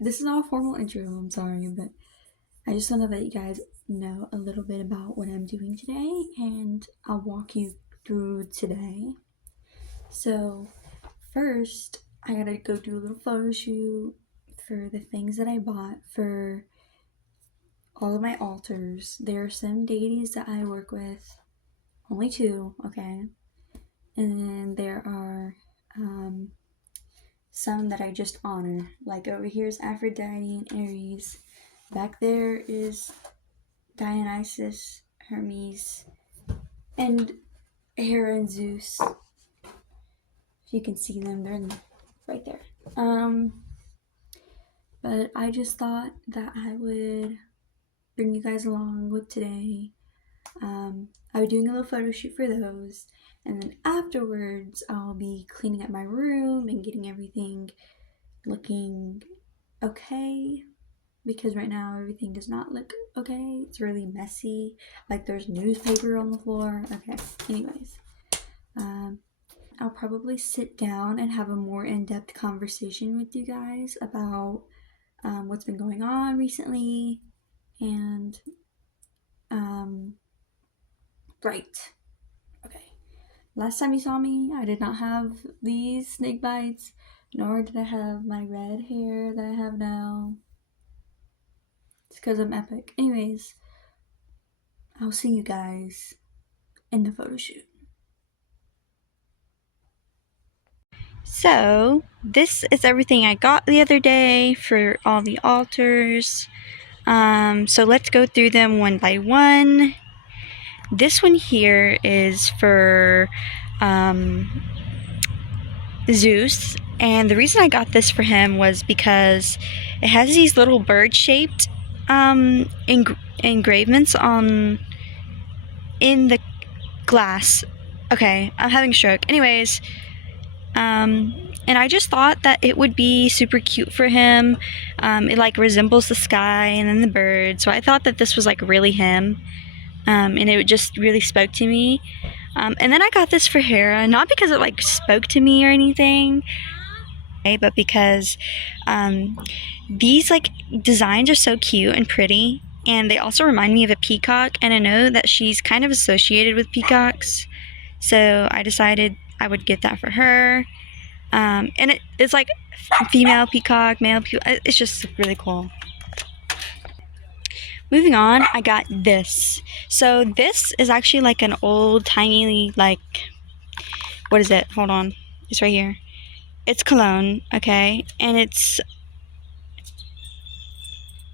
This is not a formal intro, I'm sorry, but I just want to let you guys know a little bit about what I'm doing today, and I'll walk you through today. So, first, I gotta go do a little photo shoot for the things that I bought for all of my altars. There are some deities that I work with, only two, okay? And then there are some that I just honor. Like over here is Aphrodite and Ares. Back there is Dionysus, Hermes, and Hera and Zeus. If you can see them, they're right there. But I just thought that I would bring you guys along with today. I'll be doing a little photo shoot for those, and then afterwards I'll be cleaning up my room and getting everything looking okay, because right now everything does not look okay. It's really messy, like there's newspaper on the floor. Okay, anyways, I'll probably sit down and have a more in-depth conversation with you guys about what's been going on recently, and right, okay, last time you saw me I did not have these snake bites, nor did I have my red hair that I have now. It's because I'm epic. Anyways, I'll see you guys in the photo shoot. So, this is everything I got the other day for all the altars. So let's go through them one by one. This one here is for Zeus, and the reason I got this for him was because it has these little bird-shaped engravements in the glass. Okay, I'm having a stroke. Anyways, and I just thought that it would be super cute for him. It like resembles the sky and then the bird, so I thought that this was like really him, and it just really spoke to me. And then I got this for Hera, not because it like spoke to me or anything, okay, but because these like designs are so cute and pretty, and they also remind me of a peacock, and I know that she's kind of associated with peacocks, so I decided I would get that for her. And it's like female peacock, male peacock. It's just really cool. Moving on, I got this. So this is actually like an old tiny, like, what is it? Hold on. It's right here. It's cologne, okay? And it's,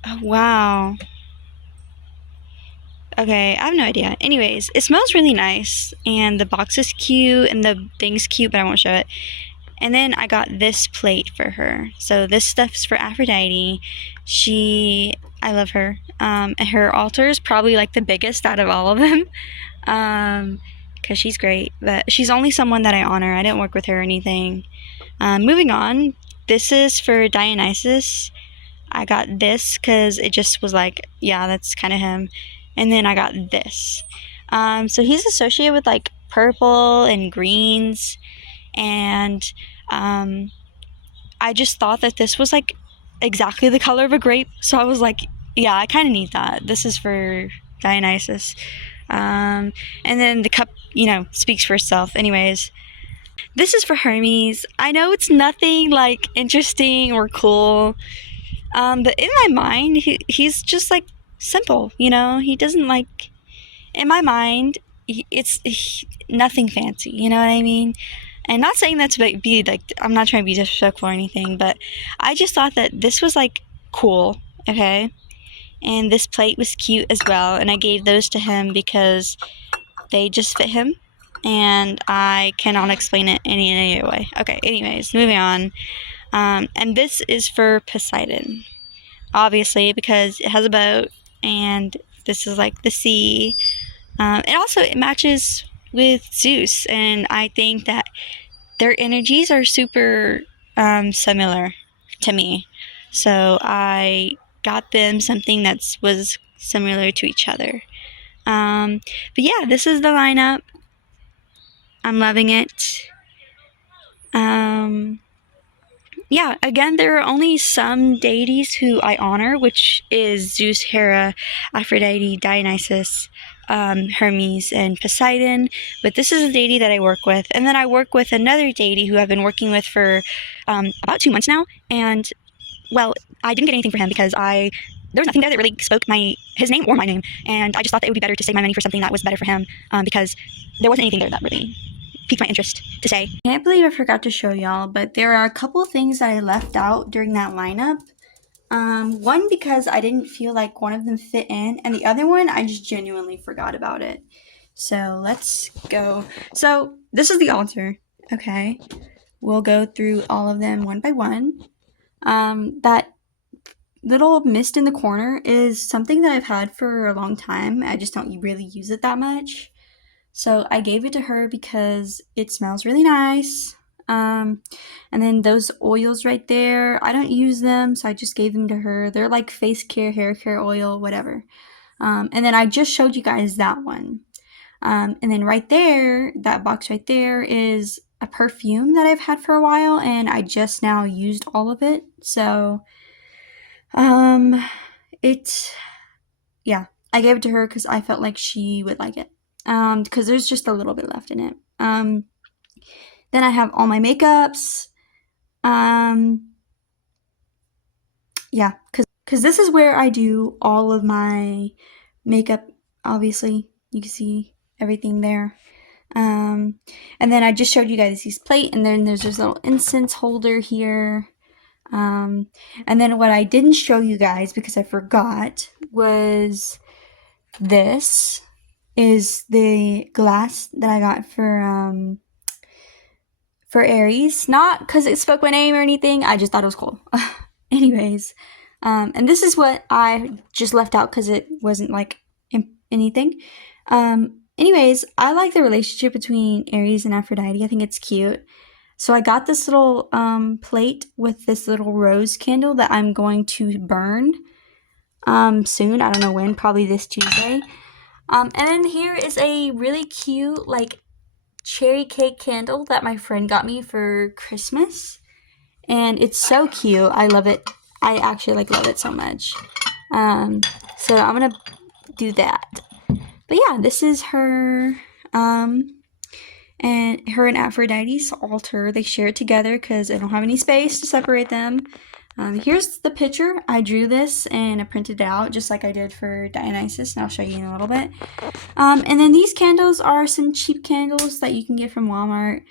oh, wow. Okay, I have no idea. Anyways, it smells really nice, and the box is cute, and the thing's cute, but I won't show it. And then I got this plate for her. So this stuff's for Aphrodite. I love her. And her altar is probably like the biggest out of all of them. Because she's great. But she's only someone that I honor. I didn't work with her or anything. Moving on, this is for Dionysus. I got this because it just was like, yeah, that's kind of him. And then I got this. So he's associated with like purple and greens, and I just thought that this was like exactly the color of a grape, so I was like, yeah, I kind of need that. This is for Dionysus. And then the cup, speaks for itself. Anyways, this is for Hermes. I know it's nothing like interesting or cool, but in my mind, he's just like simple, he doesn't like, in my mind, it's nothing fancy, you know what I mean? And not saying that to be like, I'm not trying to be disrespectful or anything, but I just thought that this was like cool, okay? And this plate was cute as well, and I gave those to him because they just fit him, and I cannot explain it in any other way. Okay, anyways, moving on. And this is for Poseidon, obviously, because it has a boat, and this is like the sea. And also it matches with Zeus, and I think that their energies are super similar to me. So I got them something that was similar to each other. But yeah, this is the lineup. I'm loving it. yeah, again, there are only some deities who I honor, which is Zeus, Hera, Aphrodite, Dionysus, Hermes, and Poseidon. But this is a deity that I work with. And then I work with another deity who I've been working with for about 2 months now. And, well, I didn't get anything for him because there was nothing there that really spoke his name or my name. And I just thought that it would be better to save my money for something that was better for him, because there wasn't anything there that really piqued my interest to say. I can't believe I forgot to show y'all, but there are a couple of things that I left out during that lineup. One because I didn't feel like one of them fit in, and the other one I just genuinely forgot about it. So let's go. So this is the altar, okay? We'll go through all of them one by one. That little mist in the corner is something that I've had for a long time. I just don't really use it that much. So I gave it to her because it smells really nice. And then those oils right there, I don't use them, so I just gave them to her. They're like face care, hair care oil, whatever. And then I just showed you guys that one. And then right there, that box right there is a perfume that I've had for a while, and I just now used all of it. So, yeah, I gave it to her because I felt like she would like it. Because there's just a little bit left in it. Then I have all my makeups. Yeah, because this is where I do all of my makeup. Obviously, you can see everything there. And then I just showed you guys this plate, and then there's this little incense holder here. And then what I didn't show you guys because I forgot was this is the glass that I got for Aries. Not because it spoke my name or anything, I just thought it was cool. Anyways, and this is what I just left out because it wasn't like anything. Anyways, I like the relationship between Aries and Aphrodite. I think it's cute. So I got this little plate with this little rose candle that I'm going to burn soon. I don't know when, probably this Tuesday. And then here is a really cute, like, cherry cake candle that my friend got me for Christmas. And it's so cute. I love it. I actually, love it so much. So I'm going to do that. But yeah, this is her, and her and Aphrodite's altar. They share it together because I don't have any space to separate them. Here's the picture. I drew this and I printed it out just like I did for Dionysus, and I'll show you in a little bit. And then these candles are some cheap candles that you can get from Walmart.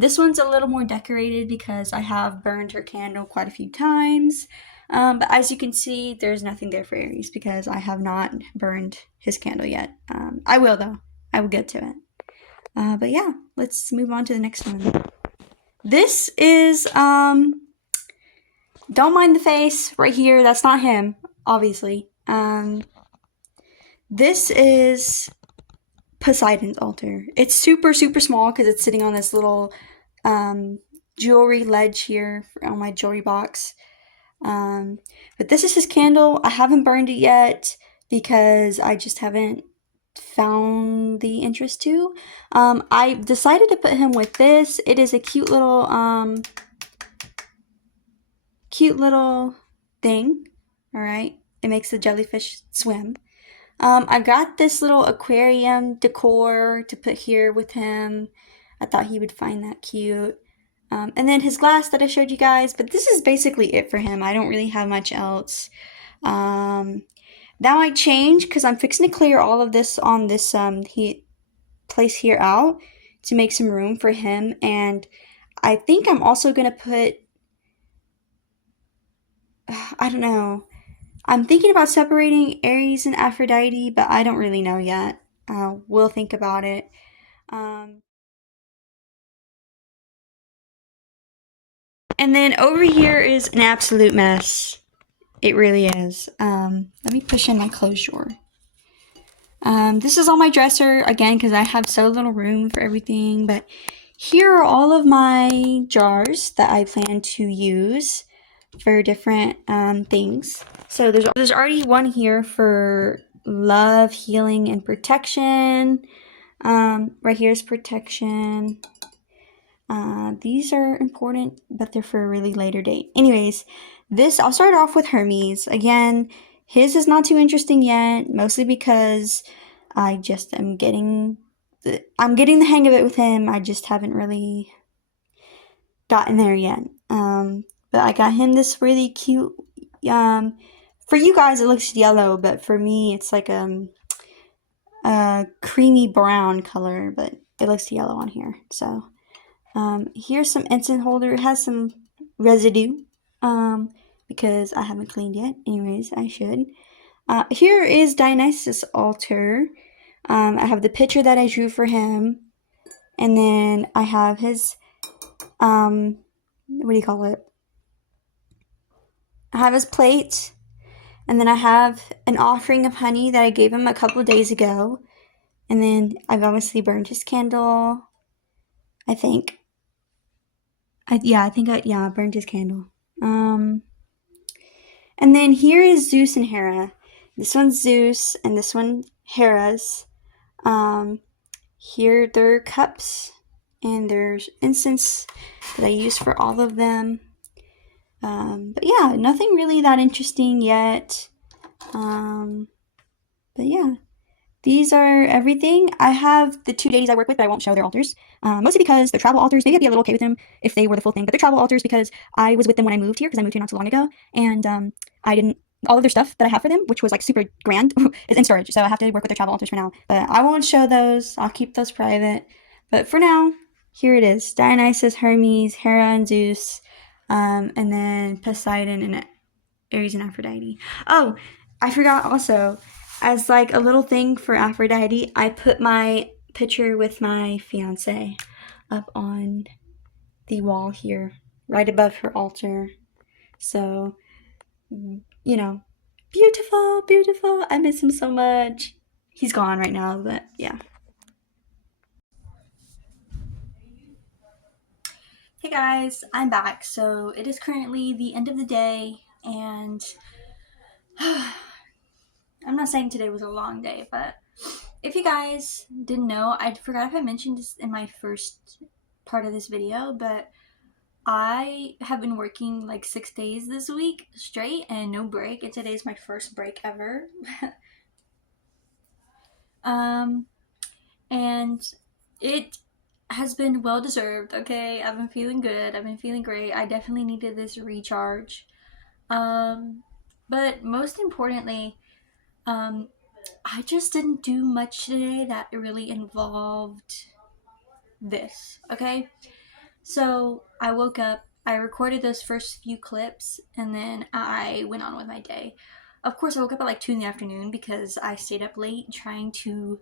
This one's a little more decorated because I have burned her candle quite a few times. But as you can see, there's nothing there for Aries because I have not burned his candle yet. I will though. I will get to it. But yeah, let's move on to the next one. This is, don't mind the face right here. That's not him, obviously. This is Poseidon's altar. It's super, super small because it's sitting on this little jewelry ledge here on my jewelry box. But this is his candle. I haven't burned it yet because I just haven't found the interest to. I decided to put him with this. It is a cute little thing. All right, it makes the jellyfish swim. I got this little aquarium decor to put here with him. I thought he would find that cute. And then his glass that I showed you guys, but this is basically it for him. I don't really have much else. That might change because I'm fixing to clear all of this on this place here out to make some room for him. And I think I'm also going to put, I don't know. I'm thinking about separating Aries and Aphrodite, but I don't really know yet. We'll think about it. And then over here is an absolute mess. It really is. Let me push in my clothes drawer. This is on my dresser, again, because I have so little room for everything. But here are all of my jars that I plan to use for different things. So there's already one here for love, healing, and protection. Right here is protection. These are important, but they're for a really later date. Anyways, I'll start off with Hermes. Again, his is not too interesting yet, mostly because I just am I'm getting the hang of it with him. I just haven't really gotten there yet. But I got him this really cute, for you guys it looks yellow, but for me it's like a creamy brown color, but it looks yellow on here. So here's some incense holder. It has some residue because I haven't cleaned yet. Anyways, I should. Here is Dionysus altar. I have the picture that I drew for him, and then I have his what do you call it? I have his plate, and then I have an offering of honey that I gave him a couple of days ago, and then I've obviously burned his candle. I think. I burned his candle. And then here is Zeus and Hera. This one's Zeus, and this one Hera's. Here their cups, and there's incense that I use for all of them. But yeah, nothing really that interesting yet. But yeah, these are everything. I have the 2 deities I work with, but I won't show their altars. Mostly because they're travel altars. Maybe I'd be a little okay with them if they were the full thing, but they're travel altars because I was with them when I moved here, because I moved here not too long ago, and I didn't. All of their stuff that I have for them, which was like super grand, is in storage, so I have to work with their travel altars for now. But I won't show those. I'll keep those private. But for now, here it is: Dionysus, Hermes, Hera, and Zeus, and then Poseidon and Ares and Aphrodite. Oh, I forgot also, as like a little thing for Aphrodite, I put my picture with my fiance up on the wall here, right above her altar. So, you know, beautiful, beautiful. I miss him so much. He's gone right now, but yeah. Hey guys, I'm back. So it is currently the end of the day, and I'm not saying today was a long day, but if you guys didn't know, I forgot if I mentioned this in my first part of this video, but I have been working like 6 days this week straight and no break, and today's my first break ever. And it has been well deserved, okay? I've been feeling good, I've been feeling great. I definitely needed this recharge. But most importantly, I just didn't do much today that really involved this, okay? So I woke up, I recorded those first few clips, and then I went on with my day. Of course, I woke up at like 2 in the afternoon because I stayed up late trying to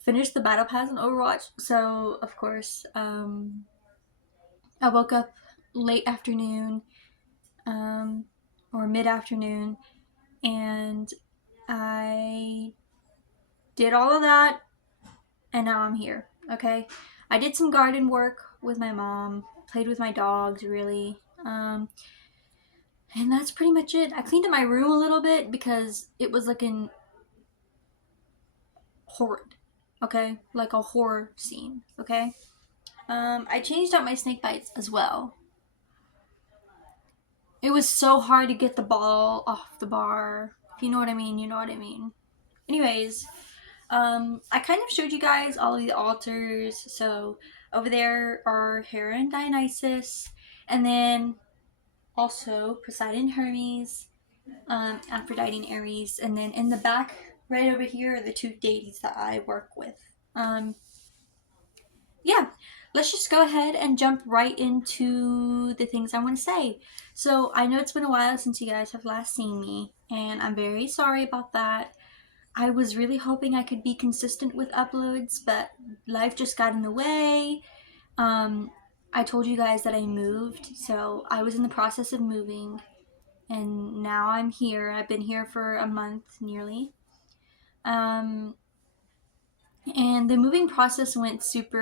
finish the battle pass on Overwatch. So, of course, I woke up late afternoon, or mid-afternoon, and I did all of that, and now I'm here, okay? I did some garden work with my mom, played with my dogs, really, and that's pretty much it. I cleaned up my room a little bit because it was looking horrid, okay? Like a horror scene, okay? I changed out my snake bites as well. It was so hard to get the ball off the bar. If you know what I mean, you know what I mean. Anyways, I kind of showed you guys all of the altars. So over there are Hera and Dionysus, and then also Poseidon and Hermes, Aphrodite and Ares, and then in the back, right over here, are the 2 deities that I work with. Yeah, let's just go ahead and jump right into the things I want to say. So I know it's been a while since you guys have last seen me, and I'm very sorry about that. I was really hoping I could be consistent with uploads, but life just got in the way. I told you guys that I moved, so I was in the process of moving, and now I'm here. I've been here for a month nearly. And the moving process went it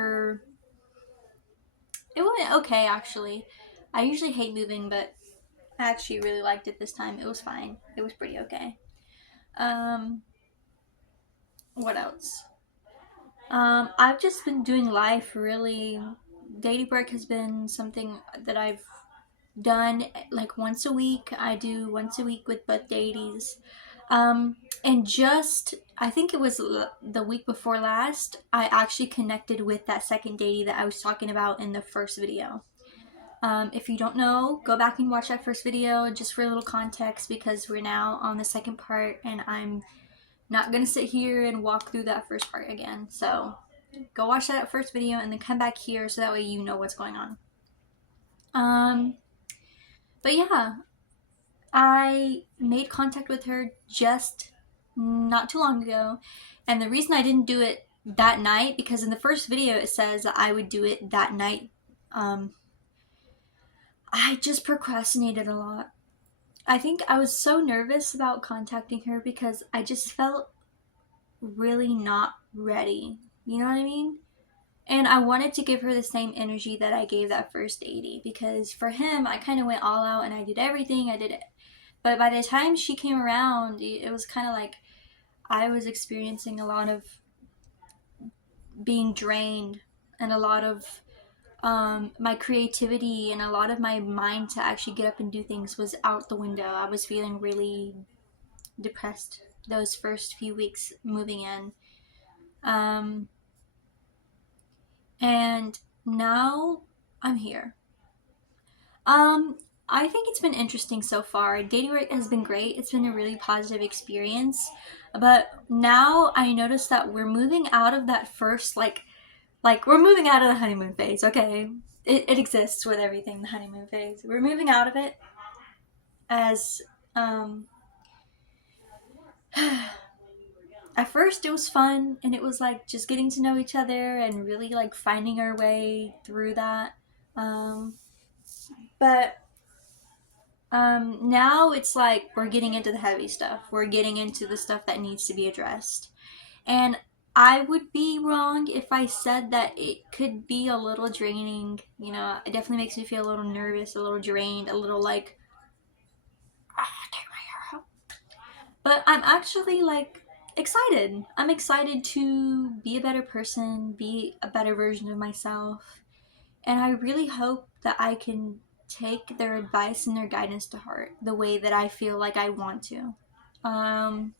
went okay, actually. I usually hate moving, but I actually really liked it this time. It was fine. It was pretty okay. What else? I've just been doing life really, daily break has been something that I've done like once a week. I do once a week with both deities. And just, I think it was the week before last, I actually connected with that second deity that I was talking about in the first video. If you don't know, go back and watch that first video just for a little context, because we're now on the second part and I'm not gonna sit here and walk through that first part again. So go watch that first video and then come back here so that way you know what's going on. Um, but yeah, I made contact with her just not too long ago, and the reason I didn't do it that night, because in the first video it says that I would do it that night. I just procrastinated a lot. I think I was so nervous about contacting her because I just felt really not ready. You know what I mean? And I wanted to give her the same energy that I gave that first 80, because for him, I kind of went all out and I did everything. I did it. But by the time she came around, it was kind of like I was experiencing a lot of being drained and a lot of my creativity and a lot of my mind to actually get up and do things was out the window. I was feeling really depressed those first few weeks moving in. Um, and now I'm here. Um, I think it's been interesting so far. Dating work has been great. It's been a really positive experience. But now I notice that we're moving out of that first like we're moving out of the honeymoon phase, okay? It exists with everything, the honeymoon phase. We're moving out of it as at first it was fun and it was like just getting to know each other and really like finding our way through that. Um, but now it's like we're getting into the heavy stuff. We're getting into the stuff that needs to be addressed. And I would be wrong if I said that it could be a little draining. You know, it definitely makes me feel a little nervous, a little drained, a little like, take my hair out. But I'm actually like excited. I'm excited to be a better person, be a better version of myself. And I really hope that I can take their advice and their guidance to heart the way that I feel like I want to. Um,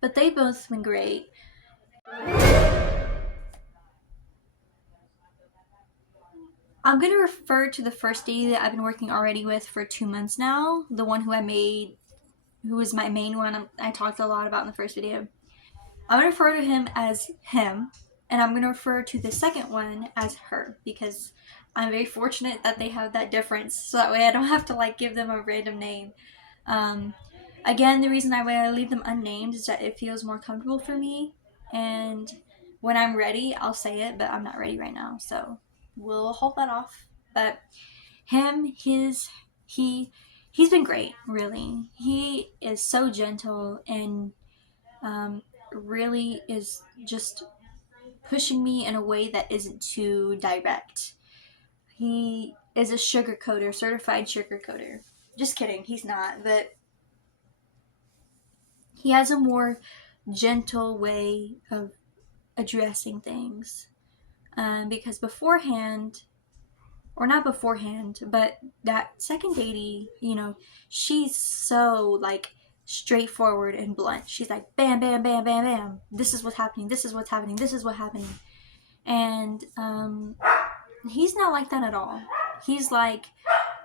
but they've both been great. I'm going to refer to the first day that I've been working already with for 2 months now. The one who I made, who was my main one, I talked a lot about in the first video. I'm going to refer to him as him, and I'm going to refer to the second one as her, because I'm very fortunate that they have that difference, so that way I don't have to like give them a random name. Um, Again, the reason I leave them unnamed is that it feels more comfortable for me, and when I'm ready, I'll say it, but I'm not ready right now, so we'll hold that off. But him, he's been great, really. He is so gentle and really is just pushing me in a way that isn't too direct. He is a sugar coater, certified sugar coater. Just kidding, he's not, but he has a more gentle way of addressing things. Because beforehand, or not beforehand, but that second deity, you know, she's so like straightforward and blunt. She's like, bam, bam, bam, bam, bam. This is what's happening. This is what's happening. This is what's happening. And he's not like that at all. He's like,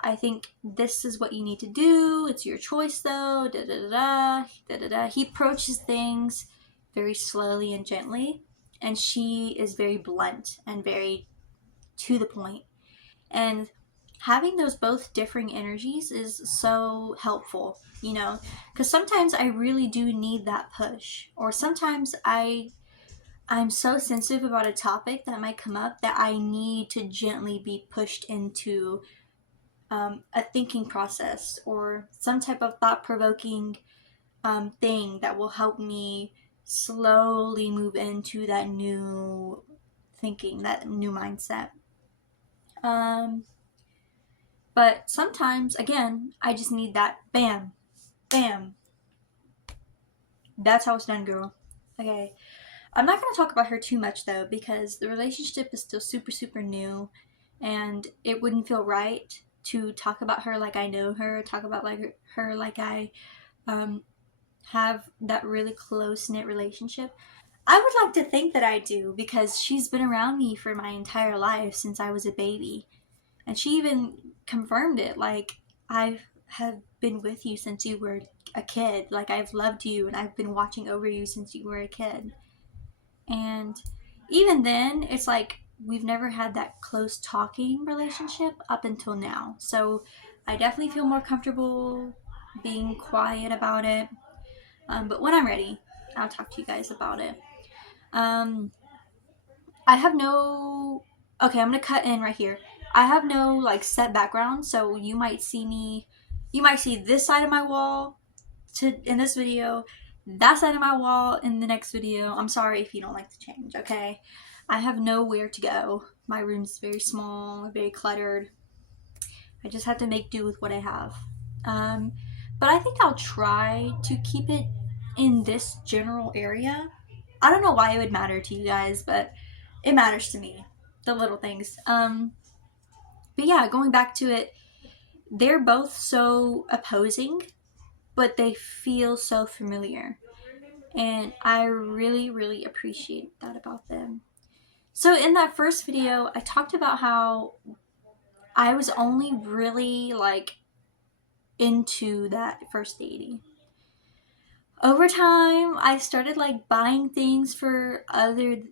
I think this is what you need to do. It's your choice, though. Da da da da da da. He approaches things very slowly and gently, and she is very blunt and very to the point. And having those both differing energies is so helpful, you know, because sometimes I really do need that push, or sometimes I'm so sensitive about a topic that might come up that I need to gently be pushed into a thinking process or some type of thought-provoking thing that will help me slowly move into that new thinking, that new mindset. Um, but sometimes, again, I just need that bam, bam. That's how it's done, girl. Okay. I'm not going to talk about her too much though, because the relationship is still super, super new, and it wouldn't feel right to talk about her like I know her, talk about like her like I um, have that really close knit relationship. I would like to think that I do, because she's been around me for my entire life since I was a baby. And she even confirmed it. Like, I have been with you since you were a kid. Like, I've loved you and I've been watching over you since you were a kid. And even then, it's like we've never had that close talking relationship up until now. So I definitely feel more comfortable being quiet about it. But when I'm ready, I'll talk to you guys about it. Um, I have no. Okay, I'm gonna cut in right here. I have no like set background, so you might see me. You might see this side of my wall in this video, that side of my wall in the next video. I'm sorry if you don't like the change. Okay, I have nowhere to go. My room's very small, very cluttered. I just have to make do with what I have. Um, but I think I'll try to keep it in this general area. I don't know why it would matter to you guys, but it matters to me. The little things. But yeah, going back to it, they're both so opposing, but they feel so familiar. And I really, really appreciate that about them. So in that first video, I talked about how I was only really like into that first Deity. Over time, I started like buying things for other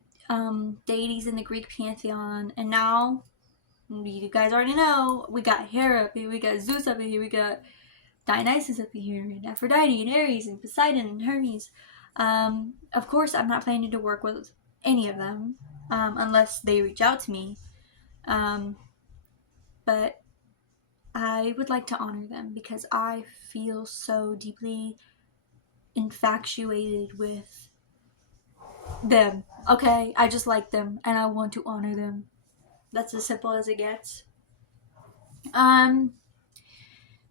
deities in the Greek pantheon, and now you guys already know we got Hera up here, we got Zeus up here, we got Dionysus up here, and Aphrodite and Ares and Poseidon and Hermes. Of course, I'm not planning to work with any of them unless they reach out to me. But I would like to honor them because I feel so deeply infatuated with them. Okay, I just like them and I want to honor them. That's as simple as it gets. Um,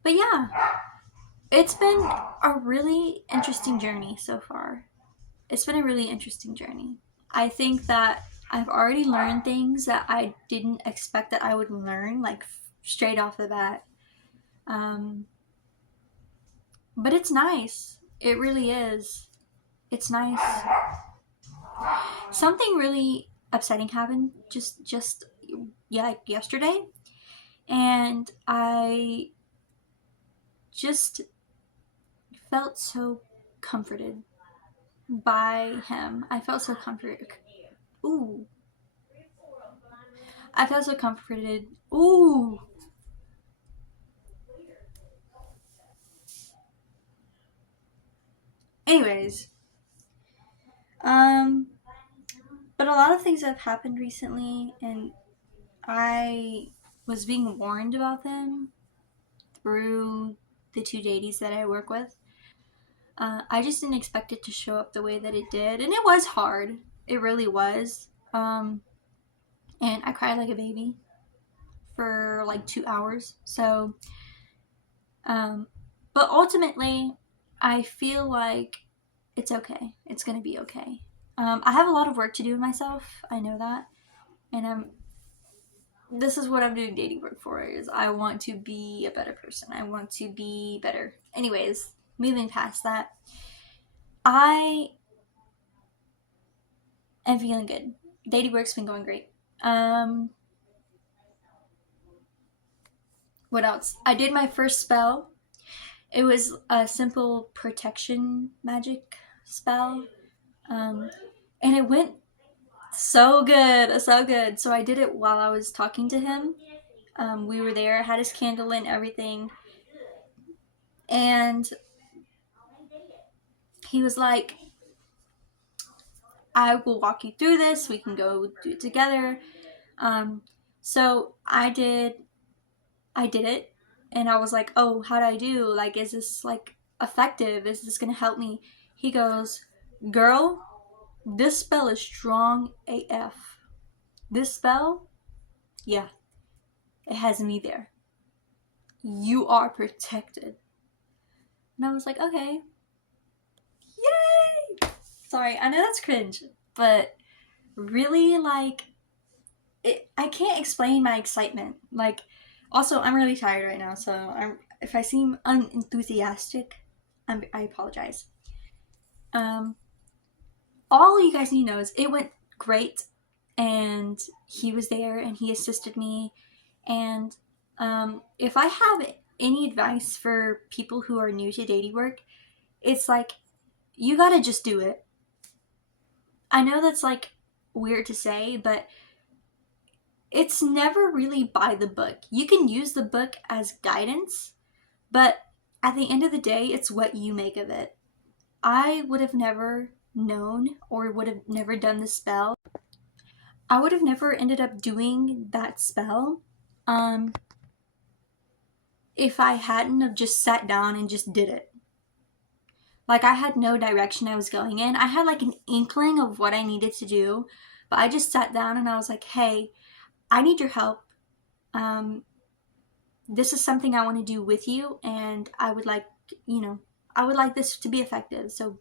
but yeah, it's been a really interesting journey so far. It's been a really interesting journey. I think that I've already learned things that I didn't expect that I would learn, like straight off the bat. Um, but it's nice. It really is. It's nice. Something really upsetting happened just yeah, like yesterday, and I just felt so comforted by him. I felt so comforted. Ooh. I felt so comforted. Ooh. Anyways, um, but a lot of things have happened recently, and I was being warned about them through the two deities that I work with. I just didn't expect it to show up the way that it did, and it was hard. It really was. And I cried like a baby for like 2 hours. So, but ultimately, I feel like it's okay. It's gonna be okay. I have a lot of work to do with myself. I know that, and this is what I'm doing dating work for. Is I want to be a better person. I want to be better. Anyways, moving past that, I am feeling good. Dating work's been going great. What else? I did my first spell. It was a simple protection magic spell. And it went so good, so good. So I did it while I was talking to him. We were there, had his candle and everything. And he was like, I will walk you through this. We can go do it together. So I did it. And I was like, oh, how do I do? Like, is this like effective? Is this going to help me? He goes, girl, this spell is strong AF. This spell, yeah, it has me there. You are protected. And I was like, okay. Yay! Sorry, I know that's cringe. but really, like, I can't explain my excitement. Like, also, I'm really tired right now, so if I seem unenthusiastic, I apologize. Um, all you guys need to know is it went great, and he was there and he assisted me. And if I have any advice for people who are new to dating work, it's like, you gotta just do it. I know that's like weird to say, but it's never really by the book. You can use the book as guidance, but at the end of the day, it's what you make of it. I would have never known or would have never done the spell. I would have never ended up doing that spell um, if I hadn't have just sat down and just did it. Like, I had no direction I was going in. I had like an inkling of what I needed to do, but I just sat down and I was like, hey, I need your help. Um, this is something I want to do with you, and I would like, I would like this to be effective. So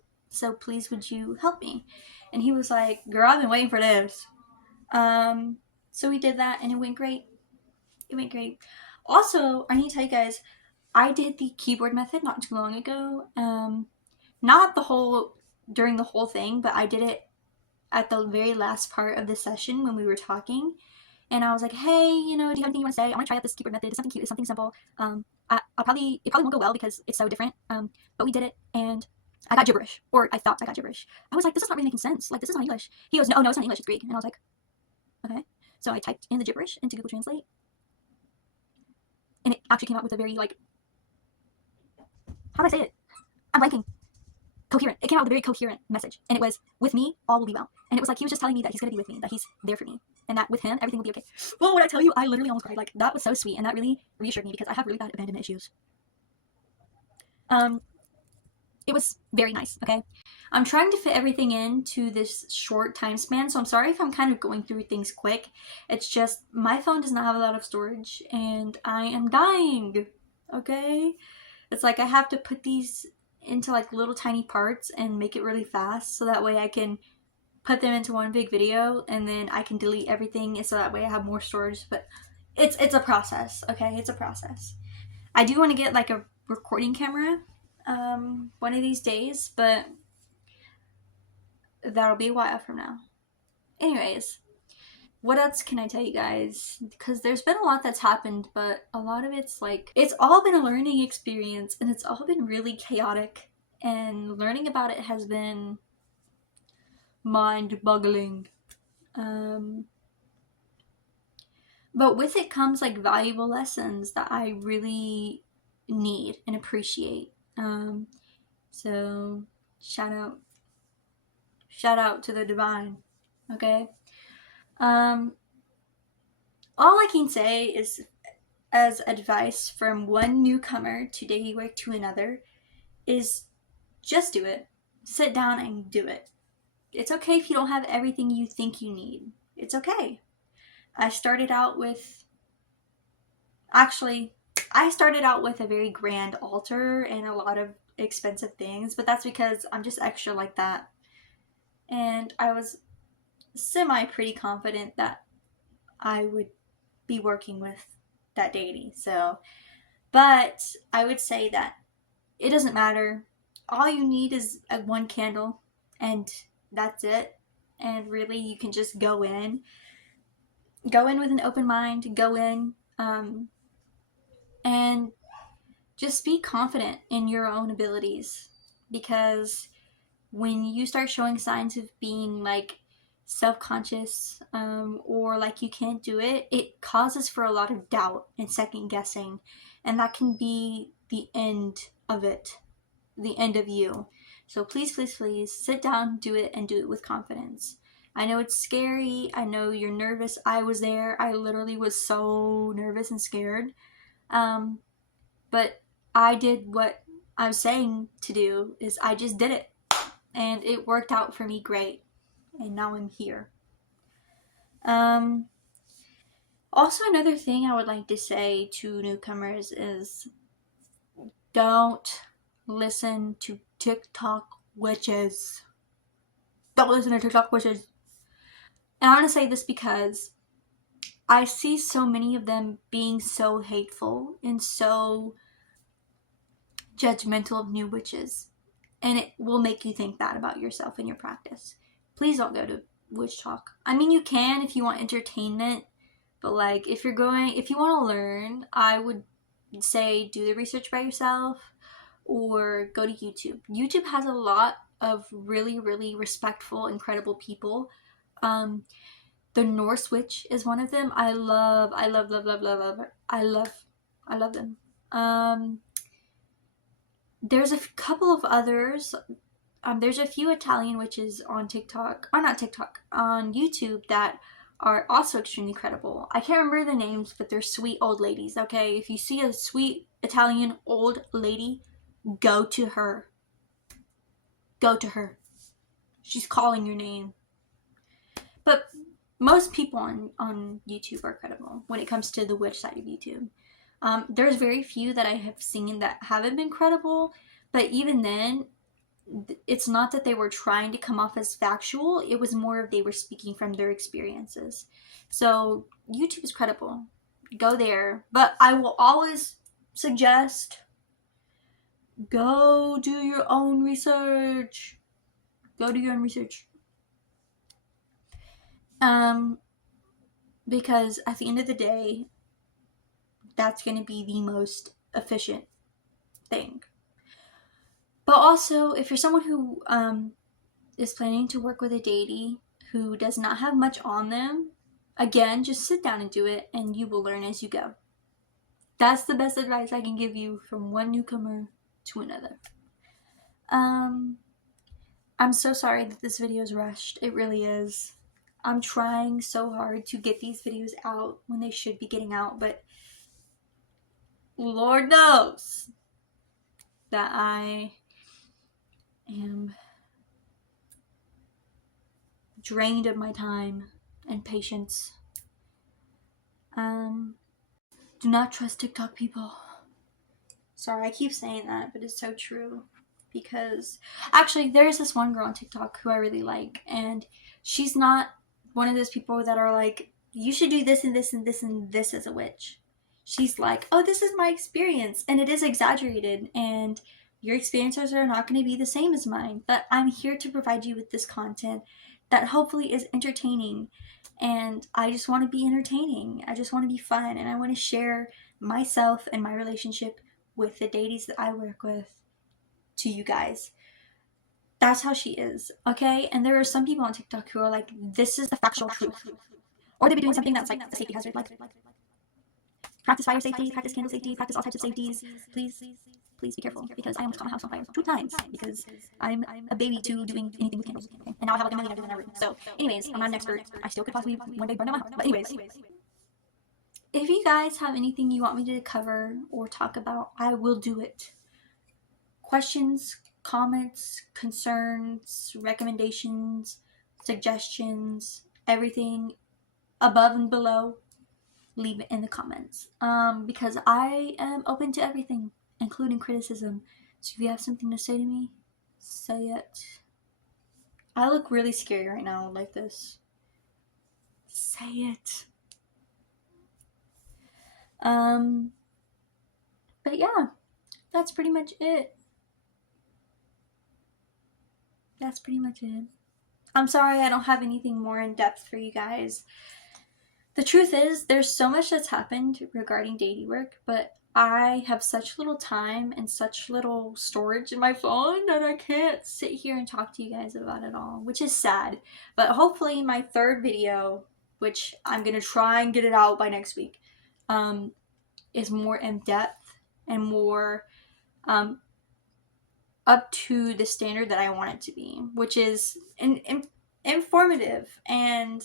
please, would you help me? And he was like, girl, I've been waiting for this. Um, so we did that, and it went great. It went great. Also, I need to tell you guys, I did the keyboard method not too long ago. Not the whole during the whole thing, but I did it at the very last part of the session when we were talking. And I was like, hey, do you have anything you want to say? I want to try out this keyboard method. It's something cute. It's something simple. It probably won't go well because it's so different. But we did it, and I got gibberish, or I thought I got gibberish. I was like, this is not really making sense. Like, this is not English. He goes, no, it's not English. It's Greek. And I was like, okay. So I typed in the gibberish into Google Translate, and it actually came out with a very, like, how do I say it? I'm blanking. Coherent. It came out with a very coherent message, and it was, with me, all will be well. And it was like he was just telling me that he's gonna be with me, that he's there for me, and that with him, everything will be okay. Well, when I tell you, I literally almost cried. Like, that was so sweet, and that really reassured me because I have really bad abandonment issues. It was very nice, okay? I'm trying to fit everything into this short time span, so I'm sorry if I'm kind of going through things quick. It's just my phone does not have a lot of storage, and I am dying, okay? It's like I have to put these into like little tiny parts and make it really fast so that way I can put them into one big video, and then I can delete everything so that way I have more storage. But it's a process, okay? It's a process. I do want to get like a recording camera one of these days, but that'll be a while from now. Anyways, what else can I tell you guys? Because there's been a lot that's happened, but a lot of it's like, it's all been a learning experience, and it's all been really chaotic, and learning about it has been mind-boggling. But with it comes like valuable lessons that I really need and appreciate. So shout out to the divine. Okay. All I can say is, as advice from one newcomer to daily work to another, is just do it. Sit down and do it. It's okay if you don't have everything you think you need. It's okay. I started out with a very grand altar and a lot of expensive things, but that's because I'm just extra like that. And I was pretty confident that I would be working with that deity. So, but I would say that it doesn't matter. All you need is one candle, and that's it. And really, you can just go in with an open mind, go in, and just be confident in your own abilities, because when you start showing signs of being like self-conscious, or like you can't do it, it causes for a lot of doubt and second guessing, and that can be the end of it, the end of you. So please sit down, do it, and do it with confidence. I know it's scary, I know you're nervous. I was there. I literally was so nervous and scared, but I did what I'm saying to do, is I just did it, and it worked out for me great, and now I'm here. Also, another thing I would like to say to newcomers is, don't listen to TikTok witches. Don't listen to TikTok witches. And I want to say this because I see so many of them being so hateful and so judgmental of new witches. And it will make you think bad about yourself and your practice. Please don't go to witch talk. I mean, you can if you want entertainment, but like if you want to learn, I would say do the research by yourself or go to YouTube. YouTube has a lot of really, really respectful, incredible people. The Norse Witch is one of them. I love her. I love them. There's a couple of others. There's a few Italian witches on TikTok, or not TikTok, on YouTube that are also extremely credible. I can't remember the names, but they're sweet old ladies, okay? If you see a sweet Italian old lady, go to her. Go to her. She's calling your name. But most people on YouTube are credible when it comes to the witch side of YouTube. There's very few that I have seen that haven't been credible, but even then, it's not that they were trying to come off as factual. It was more of they were speaking from their experiences. So YouTube is credible. Go there. But I will always suggest go do your own research. Go do your own research. Because at the end of the day, that's going to be the most efficient thing. But also, if you're someone who is planning to work with a deity who does not have much on them, again, just sit down and do it, and you will learn as you go. That's the best advice I can give you from one newcomer to another. I'm so sorry that this video is rushed. It really is. I'm trying so hard to get these videos out when they should be getting out, but Lord knows that I am drained of my time and patience. Do not trust TikTok people. Sorry, I keep saying that, but it's so true. Because actually, there's this one girl on TikTok who I really like, and she's not one of those people that are like, you should do this and this and this and this as a witch. She's like, oh, this is my experience, and it is exaggerated, and your experiences are not going to be the same as mine, but I'm here to provide you with this content that hopefully is entertaining, and I just want to be entertaining. I just want to be fun, and I want to share myself and my relationship with the deities that I work with to you guys. That's how she is, okay? And there are some people on TikTok who are like, this is the factual truth. Or they be doing something that's like a safety hazard, like practice fire safety, practice candle safety, practice all types of safeties. Please be careful, because I almost caught my house on fire 2 times because I'm a baby to doing anything with candles. Okay? And now I have like a million in my room. So anyways, I'm not an expert. I still could possibly one day burn down my house. But anyways, if you guys have anything you want me to cover or talk about, I will do it. Questions, comments, concerns, recommendations, suggestions, everything above and below, leave it in the comments. Because I am open to everything, including criticism. So if you have something to say to me, say it. I look really scary right now like this. Say it. But yeah, that's pretty much it. That's pretty much it. I'm sorry I don't have anything more in depth for you guys. The truth is, there's so much that's happened regarding deity work, but I have such little time and such little storage in my phone that I can't sit here and talk to you guys about it all, which is sad. But hopefully my 3rd video, which I'm going to try and get it out by next week, is more in depth and more up to the standard that I want it to be, which is informative and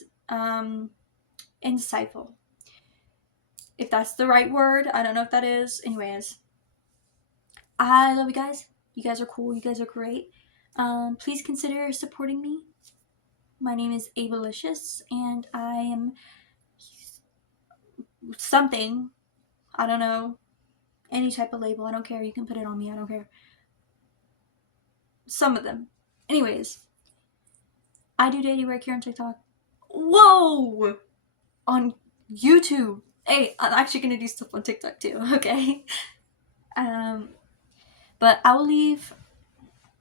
insightful. If that's the right word, I don't know if that is. Anyways, I love you guys. You guys are cool. You guys are great. Please consider supporting me. My name is Avalicious, and I am something. I don't know. Any type of label. I don't care. You can put it on me. I don't care. Some of them. Anyways, I do daily work here on TikTok. Whoa! On YouTube. Hey, I'm actually gonna do stuff on TikTok too, okay? But I will leave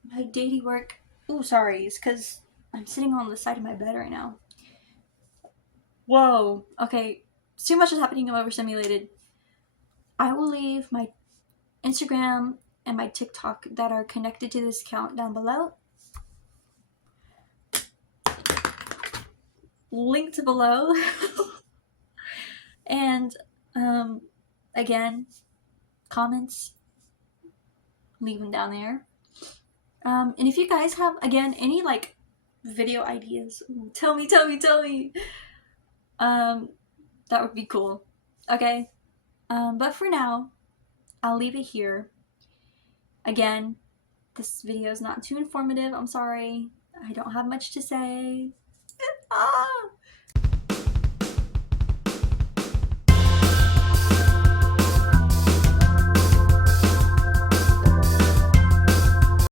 my daily work. Oh, sorry, it's because I'm sitting on the side of my bed right now. Whoa. Okay, too much is happening. I'm overstimulated. I will leave my Instagram and my TikTok that are connected to this account down below. Linked below. And again, comments, leave them down there. And if you guys have, again, any like video ideas, tell me. That would be cool. Okay. But for now, I'll leave it here. Again, this video is not too informative. I'm sorry. I don't have much to say. Ah!